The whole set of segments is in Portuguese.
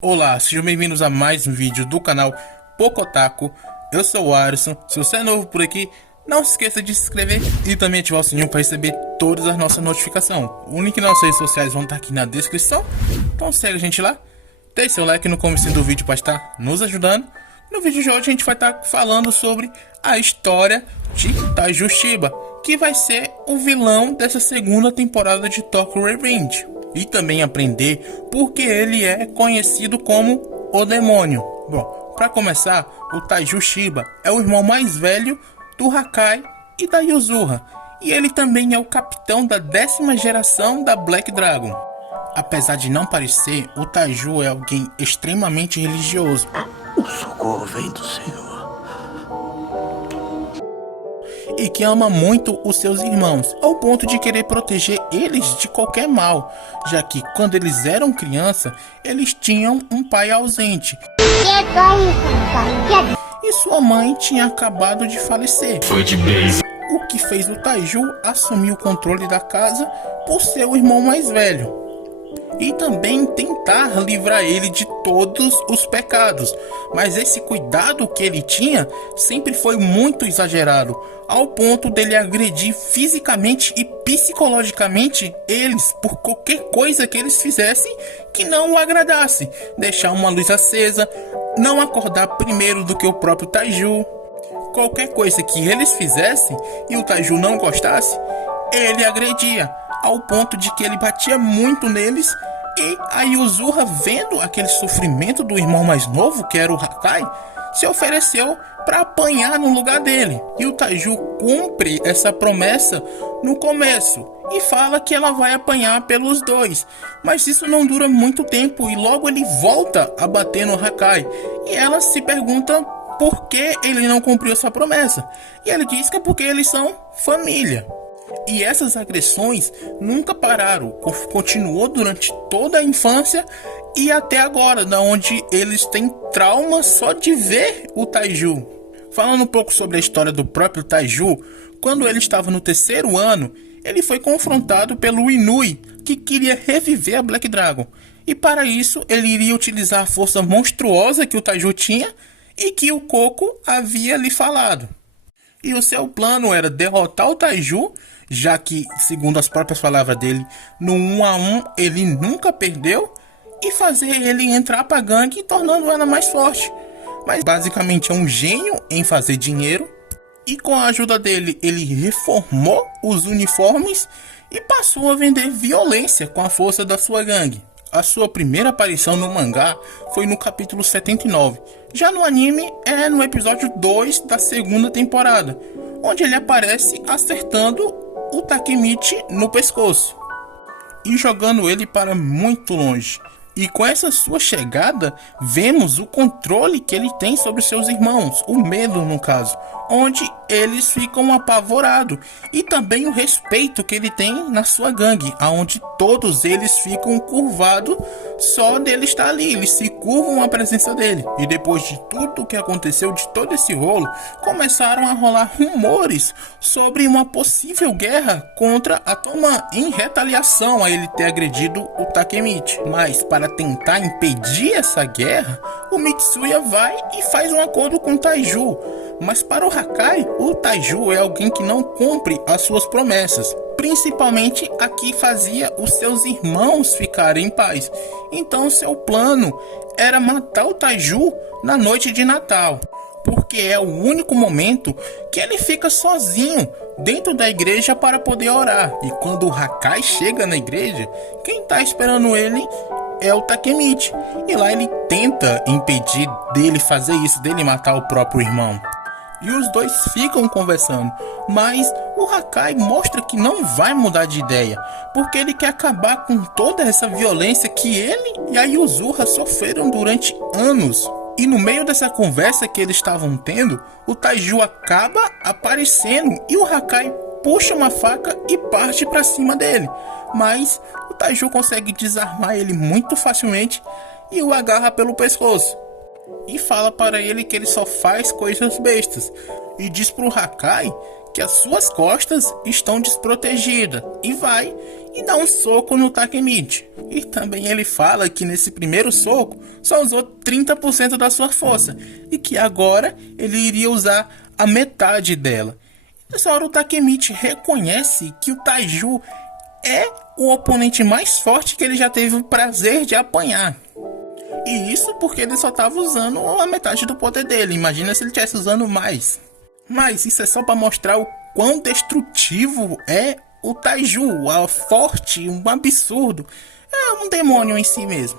Olá, sejam bem-vindos a mais um vídeo do canal Pocotaku. Eu sou o Alisson. Se você é novo por aqui, não se esqueça de se inscrever e também ativar o sininho para receber todas as nossas notificações. O link nas nossas redes sociais vão estar aqui na descrição, então segue a gente lá. Deixe seu like no começo do vídeo para estar nos ajudando. No vídeo de hoje a gente vai estar falando sobre a história de Taiju Shiba, que vai ser o vilão dessa segunda temporada de Tokyo Revenge. E também aprender porque ele é conhecido como o demônio. Bom, para começar, o Taiju Shiba é o irmão mais velho do Hakai e da Yuzuru, e ele também é o capitão da 10ª geração da Black Dragon. Apesar de não parecer, o Taiju é alguém extremamente religioso. O socorro vem do Senhor. E que ama muito os seus irmãos, ao ponto de querer proteger eles de qualquer mal, já que quando eles eram criança, eles tinham um pai ausente. E sua mãe tinha acabado de falecer. Foi de vez. O que fez o Taiju assumir o controle da casa por ser o irmão mais velho. E também tentar livrar ele de todos os pecados. Mas esse cuidado que ele tinha sempre foi muito exagerado, ao ponto dele agredir fisicamente e psicologicamente eles por qualquer coisa que eles fizessem que não o agradasse. Deixar uma luz acesa, não acordar primeiro do que o próprio Taiju. Qualquer coisa que eles fizessem e o Taiju não gostasse, ele agredia, ao ponto de que ele batia muito neles. E a Yuzuru, vendo aquele sofrimento do irmão mais novo, que era o Hakai, se ofereceu para apanhar no lugar dele. E o Taiju cumpre essa promessa no começo e fala que ela vai apanhar pelos dois. Mas isso não dura muito tempo e logo ele volta a bater no Hakai. E ela se pergunta por que ele não cumpriu essa promessa. E ele diz que é porque eles são família. E essas agressões nunca pararam, continuou durante toda a infância e até agora, da onde eles têm trauma só de ver o Taiju. Falando um pouco sobre a história do próprio Taiju, quando ele estava no 3º ano, ele foi confrontado pelo Inui, que queria reviver a Black Dragon. E para isso, ele iria utilizar a força monstruosa que o Taiju tinha e que o Coco havia lhe falado. E o seu plano era derrotar o Taiju, já que, segundo as próprias palavras dele, no 1 a 1 ele nunca perdeu, e fazer ele entrar pra gangue, tornando ela mais forte. Mas basicamente é um gênio em fazer dinheiro, e com a ajuda dele ele reformou os uniformes e passou a vender violência com a força da sua gangue. A sua primeira aparição no mangá foi no capítulo 79. Já no anime é no episódio 2 da 2ª temporada, onde ele aparece acertando o Takemichi no pescoço e jogando ele para muito longe. E com essa sua chegada, vemos o controle que ele tem sobre seus irmãos, o medo no caso, onde eles ficam apavorados, e também o respeito que ele tem na sua gangue, aonde todos eles ficam curvados só dele estar ali, eles se curvam à presença dele. E depois de tudo que aconteceu, de todo esse rolo, começaram a rolar rumores sobre uma possível guerra contra a Toman, em retaliação a ele ter agredido o Takemichi. Mas para tentar impedir essa guerra, o Mitsuya vai e faz um acordo com o Taiju. Mas para o Hakai, o Taiju é alguém que não cumpre as suas promessas, principalmente a que fazia os seus irmãos ficarem em paz. Então seu plano era matar o Taiju na noite de Natal, porque é o único momento que ele fica sozinho dentro da igreja para poder orar. E quando o Hakai chega na igreja, quem está esperando ele é o Takemichi. E lá ele tenta impedir dele fazer isso, dele matar o próprio irmão. E os dois ficam conversando, mas o Hakai mostra que não vai mudar de ideia, porque ele quer acabar com toda essa violência que ele e a Yuzuru sofreram durante anos. E no meio dessa conversa que eles estavam tendo, o Taiju acaba aparecendo e o Hakai puxa uma faca e parte para cima dele. Mas o Taiju consegue desarmar ele muito facilmente e o agarra pelo pescoço. E fala para ele que ele só faz coisas bestas. E diz pro Hakai que as suas costas estão desprotegidas e vai e dá um soco no Takemichi. E também ele fala que nesse primeiro soco só usou 30% da sua força e que agora ele iria usar a metade dela. Nessa hora o Takemichi reconhece que o Taiju é o oponente mais forte que ele já teve o prazer de apanhar. E isso porque ele só estava usando a metade do poder dele. Imagina se ele estivesse usando mais. Mas isso é só para mostrar o quão destrutivo é o Taiju. Forte, um absurdo. É um demônio em si mesmo.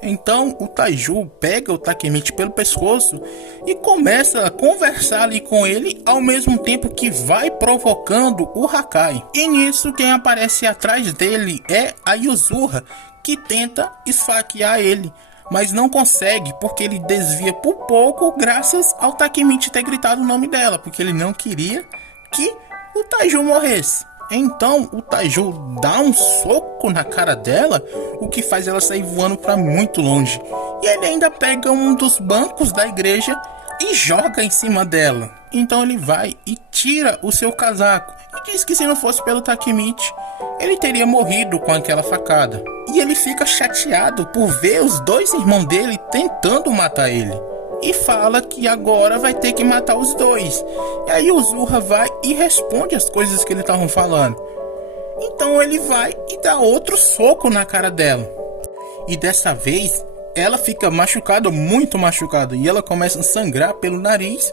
Então o Taiju pega o Takemichi pelo pescoço e começa a conversar ali com ele, ao mesmo tempo que vai provocando o Hakai. E nisso quem aparece atrás dele é a Yuzuru, que tenta esfaquear ele, mas não consegue porque ele desvia por pouco graças ao Takemichi ter gritado o nome dela, porque ele não queria que o Taiju morresse. Então o Taiju dá um soco na cara dela, o que faz ela sair voando para muito longe. E ele ainda pega um dos bancos da igreja e joga em cima dela. Então ele vai e tira o seu casaco e diz que se não fosse pelo Takemichi, ele teria morrido com aquela facada. E ele fica chateado por ver os dois irmãos dele tentando matar ele. E fala que agora vai ter que matar os dois. E aí o Zurra vai e responde as coisas que eles estavam falando. Então ele vai e dá outro soco na cara dela. E dessa vez ela fica machucada, muito machucada. E ela começa a sangrar pelo nariz,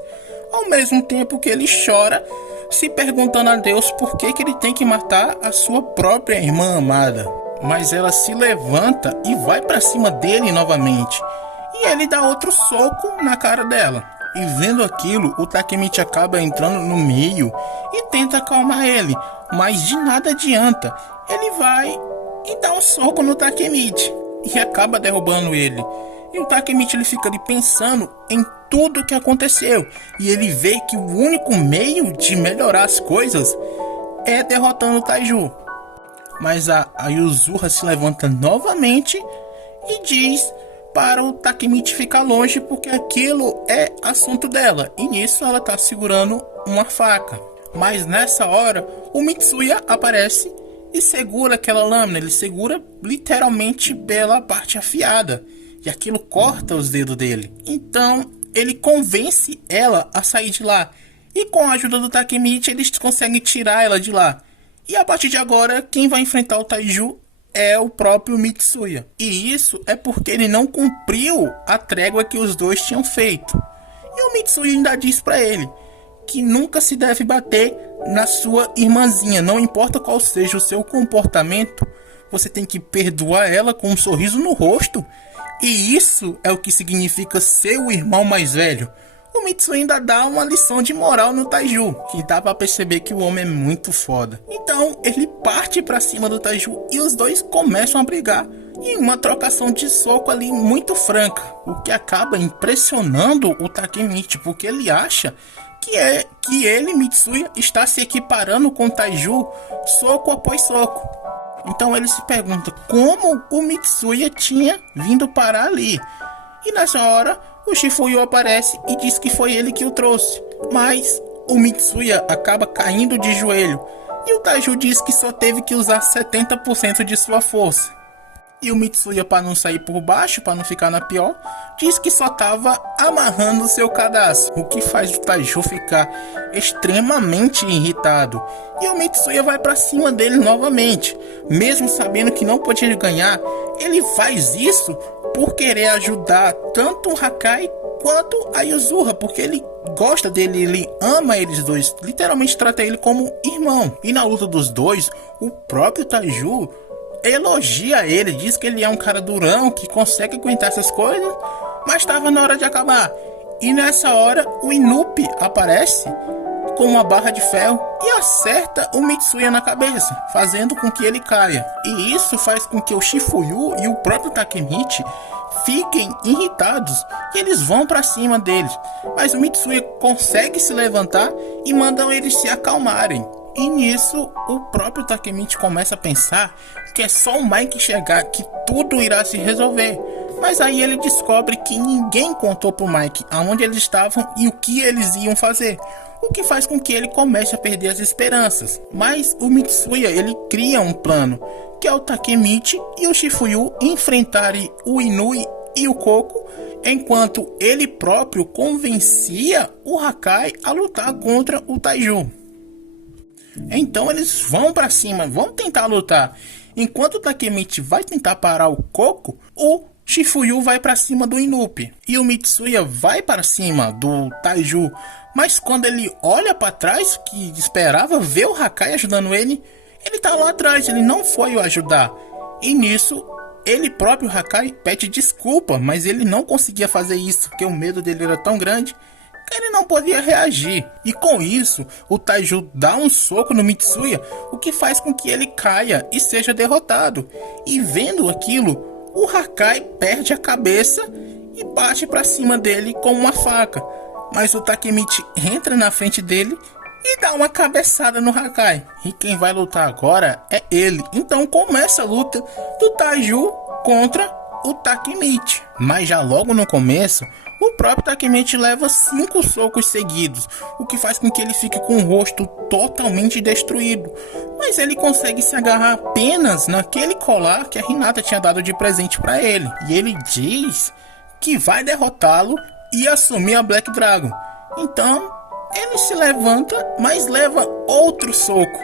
ao mesmo tempo que ele chora, se perguntando a Deus por que ele tem que matar a sua própria irmã amada. Mas ela se levanta e vai para cima dele novamente. E ele dá outro soco na cara dela. E vendo aquilo, o Takemichi acaba entrando no meio e tenta acalmar ele, mas de nada adianta. Ele vai e dá um soco no Takemichi e acaba derrubando ele. E o Takemichi ele fica ali pensando em tudo o que aconteceu. E ele vê que o único meio de melhorar as coisas é derrotando o Taiju. Mas a Yuzuru se levanta novamente e diz para o Takemichi ficar longe, porque aquilo é assunto dela. E nisso ela está segurando uma faca. Mas nessa hora o Mitsuya aparece e segura aquela lâmina. Ele segura literalmente pela parte afiada. E aquilo corta os dedos dele. Então ele convence ela a sair de lá. E com a ajuda do Takemichi eles conseguem tirar ela de lá. E a partir de agora quem vai enfrentar o Taiju é o próprio Mitsuya. E isso é porque ele não cumpriu a trégua que os dois tinham feito. E o Mitsuya ainda diz para ele que nunca se deve bater na sua irmãzinha. Não importa qual seja o seu comportamento, você tem que perdoar ela com um sorriso no rosto. E isso é o que significa ser o irmão mais velho. O Mitsuya ainda dá uma lição de moral no Taiju, que dá pra perceber que o homem é muito foda. Então ele parte pra cima do Taiju e os dois começam a brigar em uma trocação de soco ali muito franca, o que acaba impressionando o Takemichi, porque ele acha que ele, Mitsuya, está se equiparando com o Taiju soco após soco. Então ele se pergunta como o Mitsuya tinha vindo parar ali. E nessa hora o Shifuyu aparece e diz que foi ele que o trouxe. Mas o Mitsuya acaba caindo de joelho. E o Taiju diz que só teve que usar 70% de sua força. E o Mitsuya, para não sair por baixo, para não ficar na pior, diz que só estava amarrando seu cadastro. O que faz o Taiju ficar extremamente irritado. E o Mitsuya vai para cima dele novamente. Mesmo sabendo que não podia ganhar, ele faz isso por querer ajudar tanto o Hakai quanto a Yuzuru, porque ele gosta dele, ele ama eles dois, literalmente trata ele como irmão. E na luta dos dois, o próprio Taiju elogia ele, diz que ele é um cara durão, que consegue aguentar essas coisas, mas estava na hora de acabar. E nessa hora o Inupi aparece com uma barra de ferro e acerta o Mitsuya na cabeça, fazendo com que ele caia. E isso faz com que o Shifuyu e o próprio Takemichi fiquem irritados e eles vão para cima deles. Mas o Mitsuya consegue se levantar e mandam eles se acalmarem. E nisso o próprio Takemichi começa a pensar que é só o Mike chegar que tudo irá se resolver. Mas aí ele descobre que ninguém contou pro Mike aonde eles estavam e o que eles iam fazer. o que faz com que ele comece a perder as esperanças. Mas o Mitsuya, ele cria um plano, que é o Takemichi e o Shifuyu enfrentarem o Inui e o Koko, enquanto ele próprio convencia o Hakai a lutar contra o Taiju. Então eles vão para cima, vão tentar lutar. Enquanto o Takemichi vai tentar parar o Koko, o Shifuyu vai para cima do Inupi. E o Mitsuya vai para cima do Taiju. Mas quando ele olha para trás, que esperava ver o Hakai ajudando ele, ele tá lá atrás, ele não foi o ajudar. E nisso, ele próprio, Hakai, pede desculpa, mas ele não conseguia fazer isso, porque o medo dele era tão grande que ele não podia reagir. E com isso, o Taiju dá um soco no Mitsuya, o que faz com que ele caia e seja derrotado. E vendo aquilo, o Hakai perde a cabeça e bate para cima dele com uma faca. Mas o Takemichi entra na frente dele e dá uma cabeçada no Hakai. E quem vai lutar agora é ele. Então começa a luta do Taiju contra o Takemichi. Mas já logo no começo, o próprio Takemichi leva 5 socos seguidos, o que faz com que ele fique com o rosto totalmente destruído. Mas ele consegue se agarrar apenas naquele colar que a Hinata tinha dado de presente para ele. E ele diz que vai derrotá-lo e assumir a Black Dragon. Então ele se levanta, mas leva outro soco.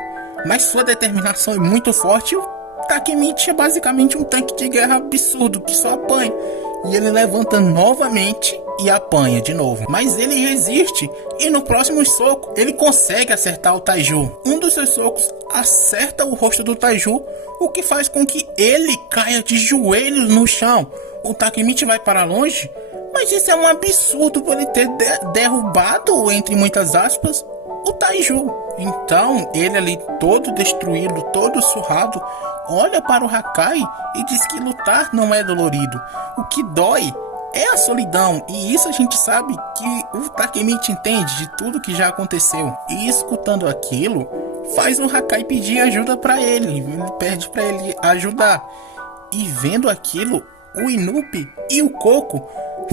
Mas sua determinação é muito forte. O Takemichi é basicamente um tanque de guerra absurdo que só apanha. E ele levanta novamente e apanha de novo. Mas ele resiste e no próximo soco ele consegue acertar o Taiju. Um dos seus socos acerta o rosto do Taiju, o que faz com que ele caia de joelhos no chão. O Takemichi vai para longe, mas isso é um absurdo por ele ter derrubado, entre muitas aspas, o Taiju. Então ele ali todo destruído, todo surrado, olha para o Hakai e diz que lutar não é dolorido. O que dói é a solidão. E isso a gente sabe que o Takemichi entende de tudo que já aconteceu. E escutando aquilo, faz o Hakai pedir ajuda para ele. Ele pede para ele ajudar. E vendo aquilo, o Inupi e o Koko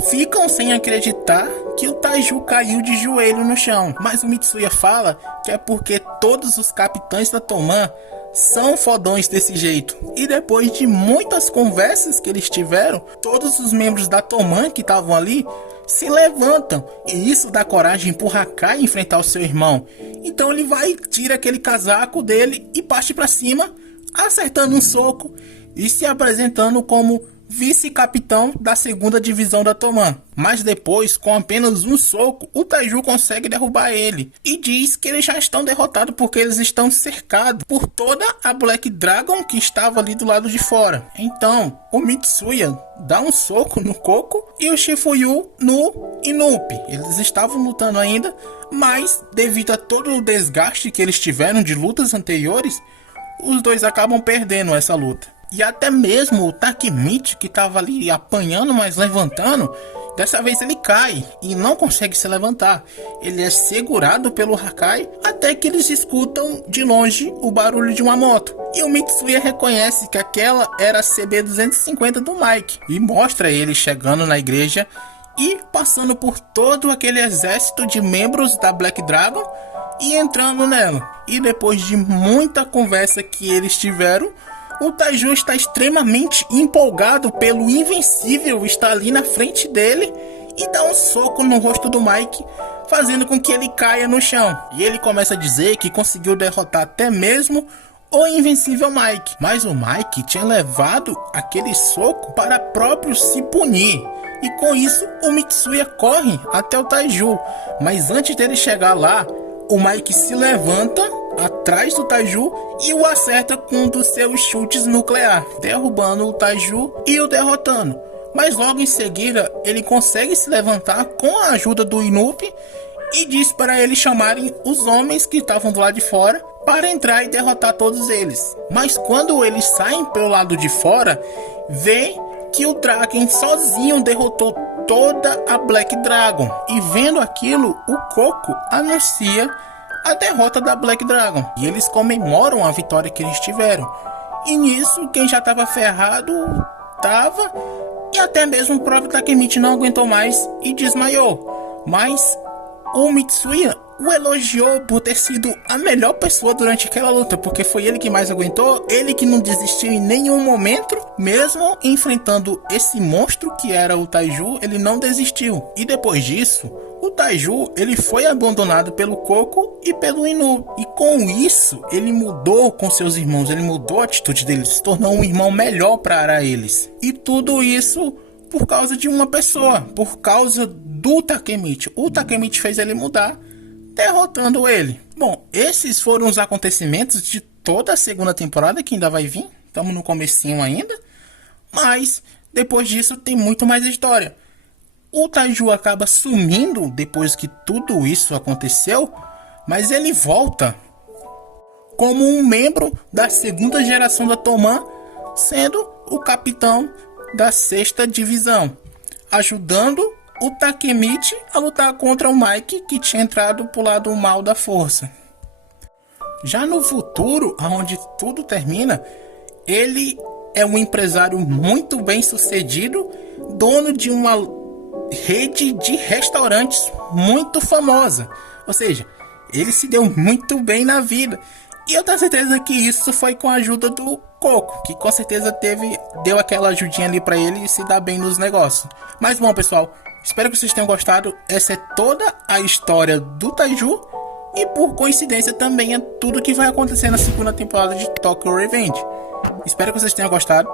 ficam sem acreditar que o Taiju caiu de joelho no chão. Mas o Mitsuya fala que é porque todos os capitães da Toman são fodões desse jeito. E depois de muitas conversas que eles tiveram, todos os membros da Toman que estavam ali se levantam. E isso dá coragem pro Hakai enfrentar o seu irmão. Então ele vai, tira aquele casaco dele e parte pra cima, acertando um soco e se apresentando como vice-capitão da 2ª divisão da Toman. Mas depois, com apenas um soco, o Taiju consegue derrubar ele e diz que eles já estão derrotados porque eles estão cercados por toda a Black Dragon que estava ali do lado de fora. Então o Mitsuya dá um soco no Koko e o Shifuyu no Inupi. Eles estavam lutando ainda, mas devido a todo o desgaste que eles tiveram de lutas anteriores, os dois acabam perdendo essa luta. E até mesmo o Takemichi, que estava ali apanhando, mas levantando, dessa vez ele cai e não consegue se levantar. Ele é segurado pelo Hakai até que eles escutam de longe o barulho de uma moto. E o Mitsuya reconhece que aquela era a CB-250 do Mike e mostra ele chegando na igreja e passando por todo aquele exército de membros da Black Dragon e entrando nela. E depois de muita conversa que eles tiveram, o Taiju está extremamente empolgado pelo invencível estar ali na frente dele e dá um soco no rosto do Mike, fazendo com que ele caia no chão. E ele começa a dizer que conseguiu derrotar até mesmo o invencível Mike. Mas o Mike tinha levado aquele soco para próprio se punir. E com isso o Mitsuya corre até o Taiju. Mas antes dele chegar lá, o Mike se levanta atrás do Taiju e o acerta com um dos seus chutes nuclear, derrubando o Taiju e o derrotando. Mas logo em seguida ele consegue se levantar com a ajuda do Inupi e diz para eles chamarem os homens que estavam do lado de fora para entrar e derrotar todos eles. Mas quando eles saem pelo lado de fora, vê que o Draken sozinho derrotou toda a Black Dragon. E vendo aquilo, o Koko anuncia a derrota da Black Dragon e eles comemoram a vitória que eles tiveram. E nisso, quem já estava ferrado tava, e até mesmo o próprio Takemichi não aguentou mais e desmaiou. Mas o Mitsuya o elogiou por ter sido a melhor pessoa durante aquela luta, porque foi ele que mais aguentou, ele que não desistiu em nenhum momento, mesmo enfrentando esse monstro que era o Taiju, ele não desistiu. E depois disso, o Taiju, ele foi abandonado pelo Koko e pelo Inu, e com isso, ele mudou com seus irmãos, ele mudou a atitude dele, se tornou um irmão melhor para eles. E tudo isso por causa de uma pessoa, por causa do Takemichi. O Takemichi fez ele mudar, derrotando ele. Bom, esses foram os acontecimentos de toda a segunda temporada, que ainda vai vir. Estamos no comecinho ainda. Mas, depois disso, tem muito mais história. O Taiju acaba sumindo depois que tudo isso aconteceu, mas ele volta como um membro da segunda geração da Toman, sendo o capitão da sexta divisão, ajudando o Takemichi a lutar contra o Mike, que tinha entrado pro lado mal da força. Já no futuro, onde tudo termina, ele é um empresário muito bem sucedido, dono de uma rede de restaurantes muito famosa. Ou seja, ele se deu muito bem na vida. E eu tenho certeza que isso foi com a ajuda do Koko, que com certeza deu aquela ajudinha ali pra ele se dar bem nos negócios. Mas bom, pessoal, espero que vocês tenham gostado. Essa é toda a história do Taiju. E por coincidência também é tudo que vai acontecer na segunda temporada de Tokyo Revenge. Espero que vocês tenham gostado.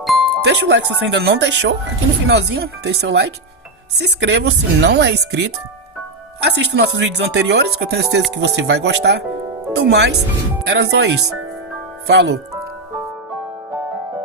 Deixa o like se você ainda não deixou. Aqui no finalzinho, deixe seu like. Se inscreva se não é inscrito. Assista nossos vídeos anteriores, que eu tenho certeza que você vai gostar. Do mais, era só isso. Falou!